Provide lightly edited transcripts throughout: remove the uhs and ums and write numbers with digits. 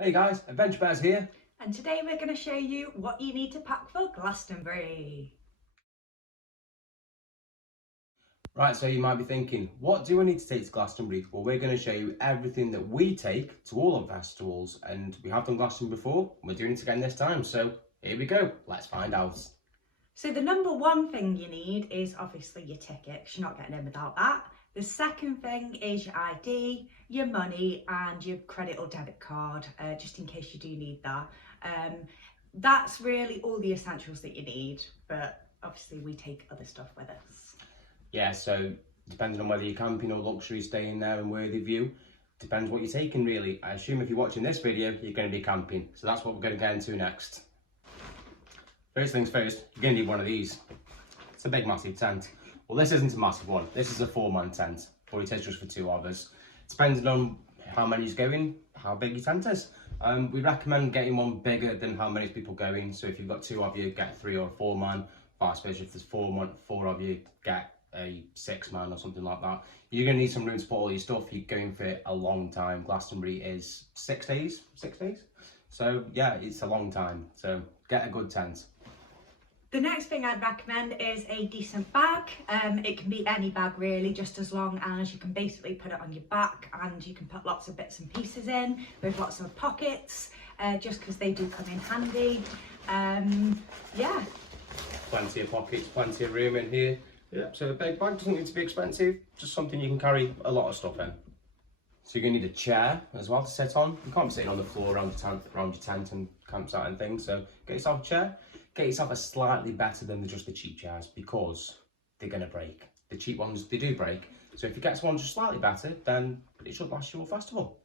Hey guys, Adventure Bears here. And today we're going to show you what you need to pack for Glastonbury. Right, so you might be thinking, what do I need to take to Glastonbury? Well, we're going to show you everything that we take to all of the festivals, and we have done Glastonbury before, and we're doing it again this time, so here we go, let's find out. So the number one thing you need is obviously your ticket, you're not getting in without that. The second thing is your ID, your money and your credit or debit card, just in case you do need that. That's really all the essentials that you need, but obviously we take other stuff with us. Yeah, so depending on whether you're camping or luxury staying there in Worthy View, depends what you're taking really. I assume if you're watching this video, you're going to be camping, so that's what we're going to get into next. First things first, you're going to need one of these. It's a big massive tent. Well, this isn't a massive one. This is a 4-man tent, but it is just for 2 of us. Depending on how many's going, how big your tent is. We recommend getting one bigger than how many people going. So if you've got 2 of you, get a 3 or a 4-man. Vice versa, if there's 4 of you, get a 6-man or something like that. You're going to need some room to put all your stuff. You're going for a long time. Glastonbury is 6 days. 6 days. So yeah, it's a long time. So get a good tent. The next thing I'd recommend is a decent bag. It can be any bag really, just as long as you can basically put it on your back and you can put lots of bits and pieces in with lots of pockets, just because they do come in handy. Yeah. Plenty of pockets, plenty of room in here. Yep, so a big bag doesn't need to be expensive, just something you can carry a lot of stuff in. So you're going to need a chair as well to sit on. You can't be sitting on the floor around your tent and campsite and things, so get yourself a chair. Get yourself a slightly better than just the cheap chairs because they're going to break. The cheap ones, they do break. So if you get one just slightly better, then it should last you all festival.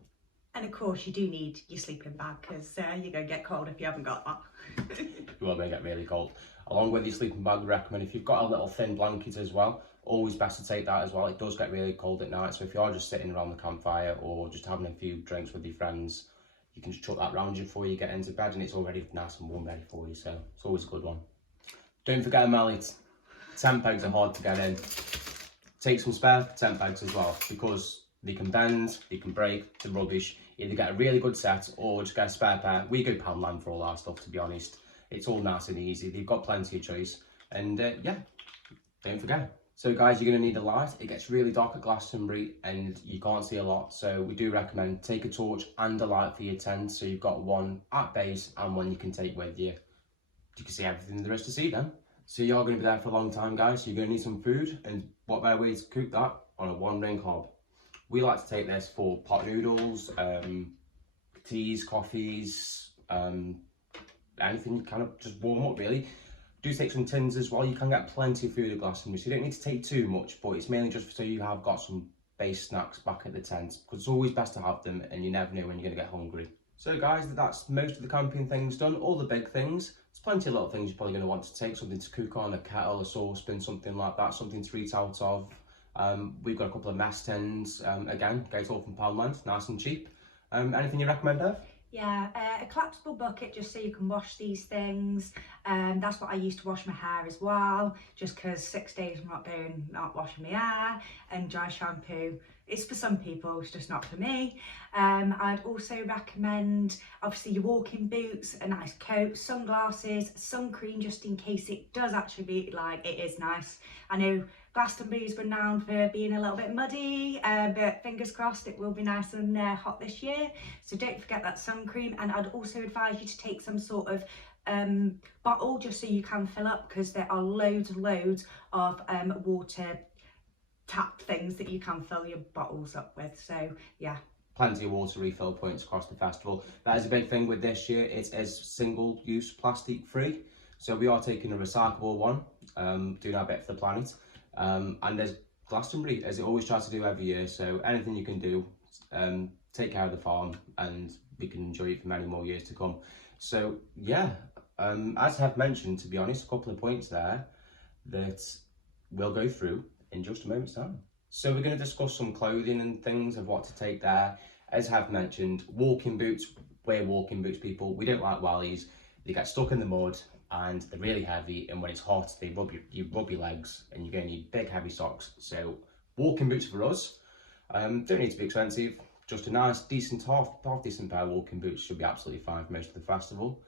And of course you do need your sleeping bag because you're going to get cold if you haven't got that. You are going to get really cold. Along with your sleeping bag, we recommend if you've got a little thin blanket as well, always best to take that as well. It does get really cold at night, so if you are just sitting around the campfire or just having a few drinks with your friends, you can just chuck that round you before you get into bed and it's already nice and warm ready for you, so it's always a good one. Don't forget a mallet. Tent pegs are hard to get in. Take some spare tent pegs as well because they can bend, they can break, they're rubbish. Either get a really good set or just get a spare pair. We go Poundland for all our stuff, to be honest. It's all nice and easy. They've got plenty of choice. And yeah, don't forget. So guys, you're going to need a light. It gets really dark at Glastonbury and you can't see a lot. So we do recommend take a torch and a light for your tent. So you've got one at base and one you can take with you. You can see everything there is to see then. So you're going to be there for a long time, guys. So you're going to need some food, and what better way to cook that on a 1-ring hob. We like to take this for pot noodles, teas, coffees, anything you kind of just warm up really. Do take some tins as well. You can get plenty of food at Glastonbury, so you don't need to take too much, but it's mainly just so you have got some base snacks back at the tent, because it's always best to have them and you never know when you're going to get hungry. So guys, that's most of the camping things done, all the big things. There's plenty of little things you're probably going to want to take, something to cook on, a kettle, a saucepan, something like that, something to eat out of. We've got a couple of mess tins, again, get it all from Poundland, nice and cheap. Anything you recommend, Ev? Yeah, a collapsible bucket just so you can wash these things. That's what I used to wash my hair as well, just because 6 days I'm not washing my hair, and dry shampoo. It's for some people, it's just not for me. I'd also recommend obviously your walking boots, a nice coat, sunglasses, sun cream just in case it does actually be like it is nice. I know Glastonbury is renowned for being a little bit muddy, but fingers crossed it will be nice and hot this year. So don't forget that sun cream, and I'd also advise you to take some sort of bottle just so you can fill up, because there are loads and loads of water tap things that you can fill your bottles up with. So yeah, plenty of water refill points across the festival. That is a big thing with this year. It is single-use plastic free, so we are taking a recyclable one, doing our bit for the planet. And there's Glastonbury, as it always tries to do every year, so anything you can do, take care of the farm and we can enjoy it for many more years to come. So yeah, as I've mentioned, to be honest, a couple of points there that we'll go through in just a moment's time. So we're going to discuss some clothing and things of what to take there. As I've mentioned, walking boots. Wear walking boots, people. We don't like wellies. They get stuck in the mud and they're really heavy, and when it's hot they you rub your legs, and you're going to need big heavy socks. So walking boots for us. Don't need to be expensive, just a nice, decent, half decent pair of walking boots should be absolutely fine for most of the festival.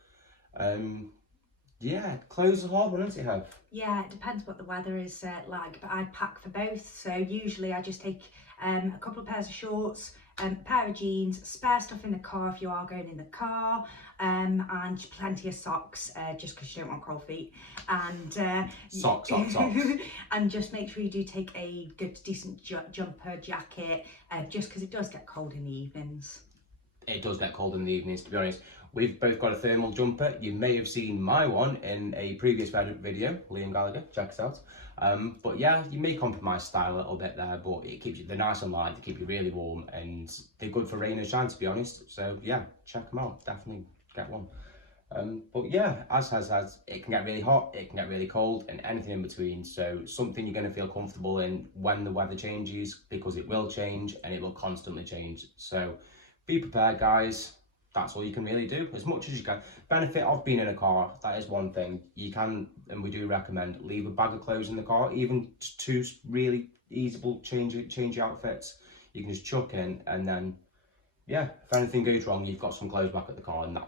Yeah, clothes are hard one, isn't it, Hev? Yeah, it depends what the weather is like, but I pack for both. So usually I just take a couple of pairs of shorts, a pair of jeans, spare stuff in the car if you are going in the car, and plenty of socks, just because you don't want cold feet. And Socks. and just make sure you do take a good, decent jumper jacket, just because it does get cold in the evenings. It does get cold in the evenings, to be honest. We've both got a thermal jumper. You may have seen my one in a previous video, Liam Gallagher, check it out. But yeah, you may compromise style a little bit there, but it keeps you, they're nice and light, they keep you really warm, and they're good for rain and shine, to be honest. So yeah, check them out, definitely get one. But yeah, as it can get really hot, it can get really cold, and anything in between. So something you're going to feel comfortable in when the weather changes, because it will change and it will constantly change. So be prepared, guys. That's all you can really do, as much as you can. Benefit of being in a car, that is one thing. You can, and we do recommend, leave a bag of clothes in the car, even two really easable change outfits. You can just chuck in, and then, yeah, if anything goes wrong, you've got some clothes back at the car, and that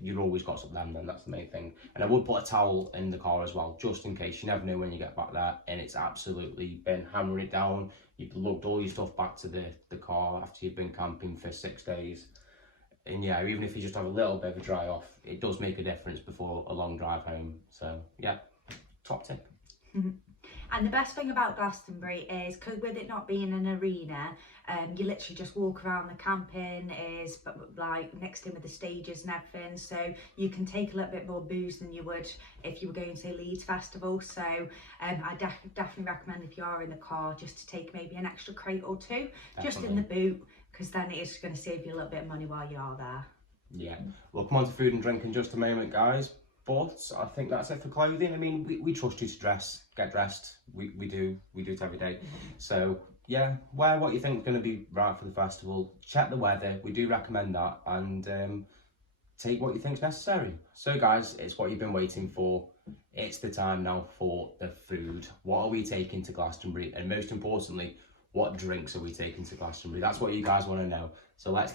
you've always got some of them, then that's the main thing. And I would put a towel in the car as well, just in case. You never know when you get back there, and it's absolutely been hammering it down. You've lugged all your stuff back to the car after you've been camping for 6 days. And yeah, even if you just have a little bit of a dry off, it does make a difference before a long drive home. So yeah, top tip. And the best thing about Glastonbury is, because with it not being an arena, you literally just walk around. The camping is like mixed in with the stages and everything, so you can take a little bit more booze than you would if you were going to Leeds Festival. So I definitely recommend, if you are in the car, just to take maybe an extra crate or two, just in the boot, because then it is going to save you a little bit of money while you are there. Yeah, we'll come on to food and drink in just a moment, guys. But I think that's it for clothing. I mean, we trust you to get dressed. We do it every day. So yeah, wear what you think is going to be right for the festival. Check the weather. We do recommend that, and take what you think is necessary. So guys, it's what you've been waiting for. It's the time now for the food. What are we taking to Glastonbury? And most importantly, what drinks are we taking to Glastonbury? That's what you guys want to know. So let's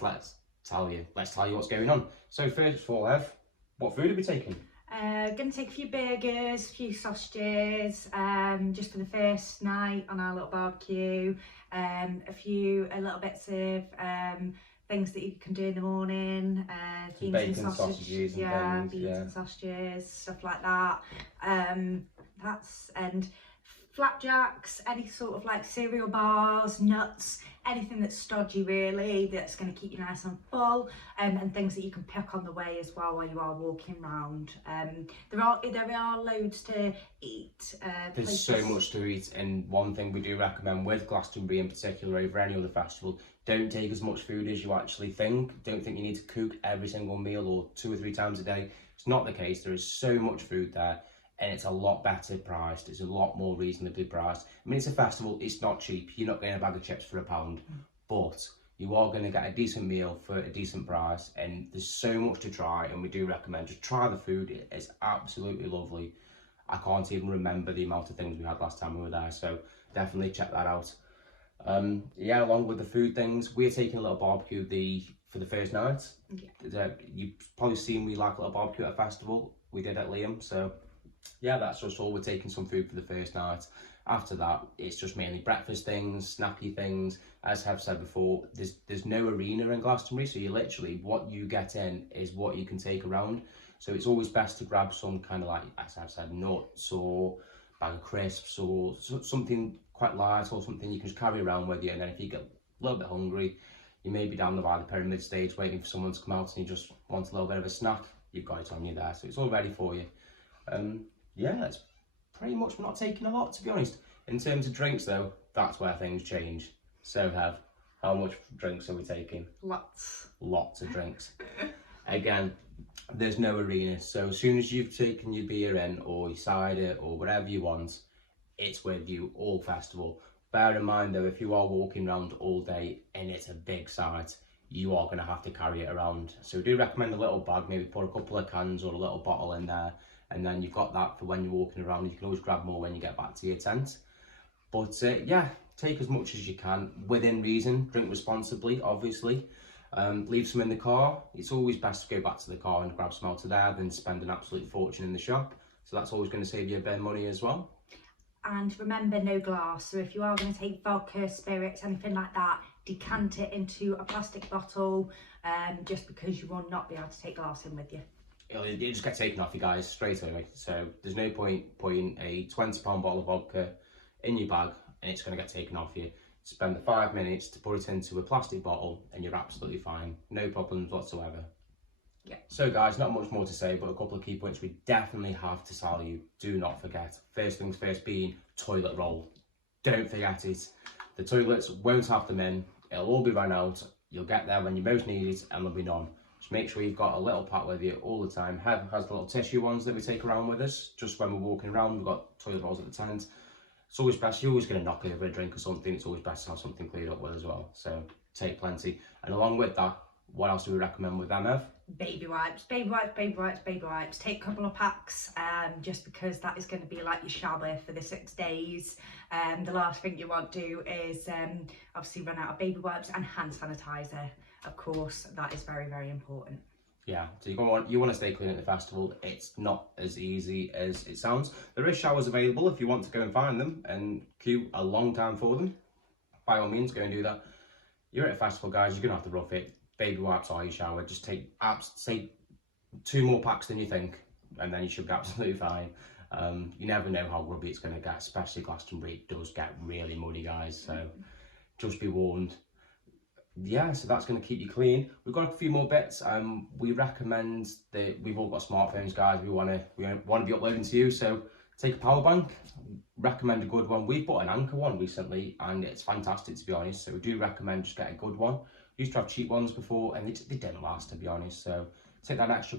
tell you what's going on. So first of all, Ev, what food are we taking? Gonna take a few burgers, a few sausages, just for the first night on our little barbecue. A little bits of things that you can do in the morning. Beans bacon, and sausages, and things, beans and sausages, stuff like that. And flapjacks, any sort of like cereal bars, nuts, anything that's stodgy really, that's going to keep you nice and full, and things that you can pick on the way as well while you are walking around. There are loads to eat. There's so much to eat, and one thing we do recommend with Glastonbury in particular over any other festival, don't take as much food as you actually think. Don't think you need to cook every single meal or 2 or 3 times a day. It's not the case. There is so much food there, and it's a lot better priced. It's a lot more reasonably priced. I mean, it's a festival, it's not cheap. You're not getting a bag of chips for £1, but you are going to get a decent meal for a decent price, and there's so much to try, and we do recommend just try the food. It's absolutely lovely. I can't even remember the amount of things we had last time we were there, so definitely check that out. Yeah, along with the food things, we're taking a little barbecue for the first night. Yeah. You've probably seen we like a little barbecue at a festival. We did at Liam, so yeah, that's just all. We're taking some food for the first night. After that, it's just mainly breakfast things, snacky things. As I've said before, there's no arena in Glastonbury, so you literally, what you get in is what you can take around. So it's always best to grab some kind of, like, as I've said, nuts or bag of crisps or something quite light, or something you can just carry around with you. And then if you get a little bit hungry, you may be down by the pyramid stage waiting for someone to come out and you just want a little bit of a snack, you've got it on you there. So it's all ready for you. Yeah, that's pretty much, we're not taking a lot, to be honest. In terms of drinks though, that's where things change. So how much drinks are we taking? Lots of drinks. Again, there's no arena, so as soon as you've taken your beer in, or your cider, or whatever you want, it's with you all festival. Bear in mind though, if you are walking around all day and it's a big site, you are going to have to carry it around. So we do recommend a little bag, maybe put a couple of cans or a little bottle in there, and then you've got that for when you're walking around. You can always grab more when you get back to your tent. But yeah, take as much as you can within reason. Drink responsibly, obviously. Leave some in the car. It's always best to go back to the car and grab some out of there than spend an absolute fortune in the shop. So that's always going to save you a bit of money as well. And remember, no glass. So if you are going to take vodka, spirits, anything like that, decant it into a plastic bottle, just because you will not be able to take glass in with you. It'll just get taken off you guys straight away. So there's no point putting a £20 bottle of vodka in your bag and it's going to get taken off you. Spend the 5 minutes to put it into a plastic bottle and you're absolutely fine. No problems whatsoever. Yeah. So guys, not much more to say, but a couple of key points we definitely have to tell you. Do not forget. First things first being toilet roll. Don't forget it. The toilets won't have them in. It'll all be run out. You'll get there when you most need it and there'll be none. Just make sure you've got a little pack with you all the time. Hev has the little tissue ones that we take around with us. Just when we're walking around, we've got toilet rolls at the tent. It's always best, you're always going to knock over a drink or something. It's always best to have something cleared up with as well. So take plenty. And along with that, what else do we recommend with them, Ev? Baby wipes, baby wipes, baby wipes, baby wipes. Take a couple of packs, just because that is going to be like your shower for the 6 days. The last thing you want to do is obviously run out of baby wipes and hand sanitizer. Of course, that is very, very important. Yeah, so you want to stay clean at the festival. It's not as easy as it sounds. There is showers available if you want to go and find them and queue a long time for them. By all means, go and do that. You're at a festival, guys, you're going to have to rough it. Baby wipes are your shower. Just take 2 more packs than you think and then you should be absolutely fine. You never know how grubby it's going to get, especially Glastonbury. It does get really muddy, guys, so just be warned. Yeah, so that's going to keep you clean. We've got a few more bits. We recommend that we've all got smartphones, guys. We want to be uploading to you, so take a power bank. Recommend a good one. We've bought an Anchor one recently and it's fantastic, to be honest, so we do recommend just get a good one. Used to have cheap ones before and they didn't last, to be honest, so take that extra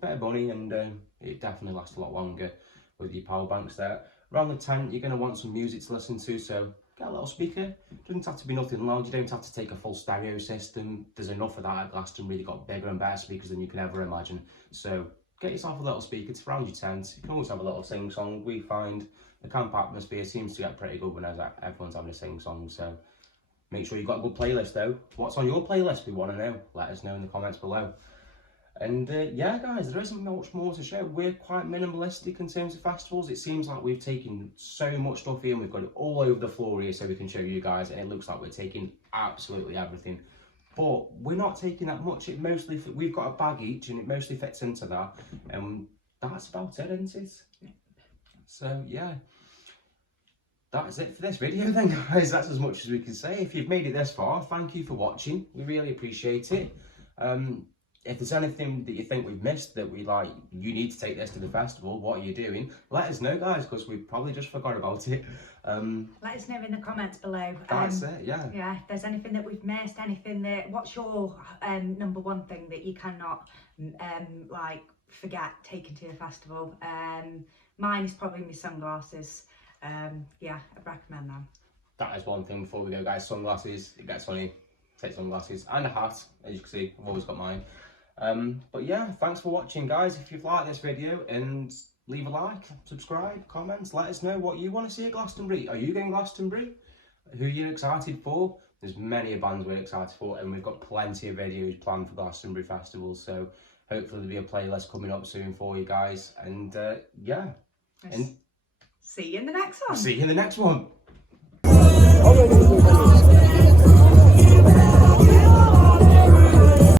bit of money and it definitely lasts a lot longer with your power banks there. Around the tent you're going to want some music to listen to, so get a little speaker. It doesn't have to be nothing loud, you don't have to take a full stereo system. There's enough of that at Glastonbury. They've got bigger and better speakers than you can ever imagine, so get yourself a little speaker to surround your tent. You can always have a little sing song. We find the camp atmosphere seems to get pretty good when everyone's having a sing song, so make sure you've got a good playlist though. What's on your playlist? We want to know. Let us know in the comments below. And yeah, guys, there isn't much more to show. We're quite minimalistic in terms of festivals. It seems like we've taken so much stuff here and we've got it all over the floor here so we can show you guys, and it looks like we're taking absolutely everything. But we're not taking that much. It mostly, we've got a bag each and it mostly fits into that. And that's about it, isn't it? So yeah. That's it for this video then, guys. That's as much as we can say. If you've made it this far, thank you for watching. We really appreciate it. If there's anything that you think we've missed that you need to take this to the festival, what are you doing? Let us know, guys, because we probably just forgot about it. Let us know in the comments below. That's it, yeah. Yeah, if there's anything that we've missed, what's your number one thing that you cannot forget taking to the festival? Mine is probably my sunglasses. Yeah, I'd recommend them. That is one thing before we go, guys. Sunglasses, it gets funny. Take sunglasses and a hat, as you can see. I've always got mine. But yeah, thanks for watching, guys. If you've liked this video, and leave a like, subscribe, comments, let us know what you want to see at Glastonbury. Are you going Glastonbury? Who are you excited for? There's many bands we're excited for, and we've got plenty of videos planned for Glastonbury Festival, so hopefully there'll be a playlist coming up soon for you guys. And yeah. And see you in the next one. See you in the next one.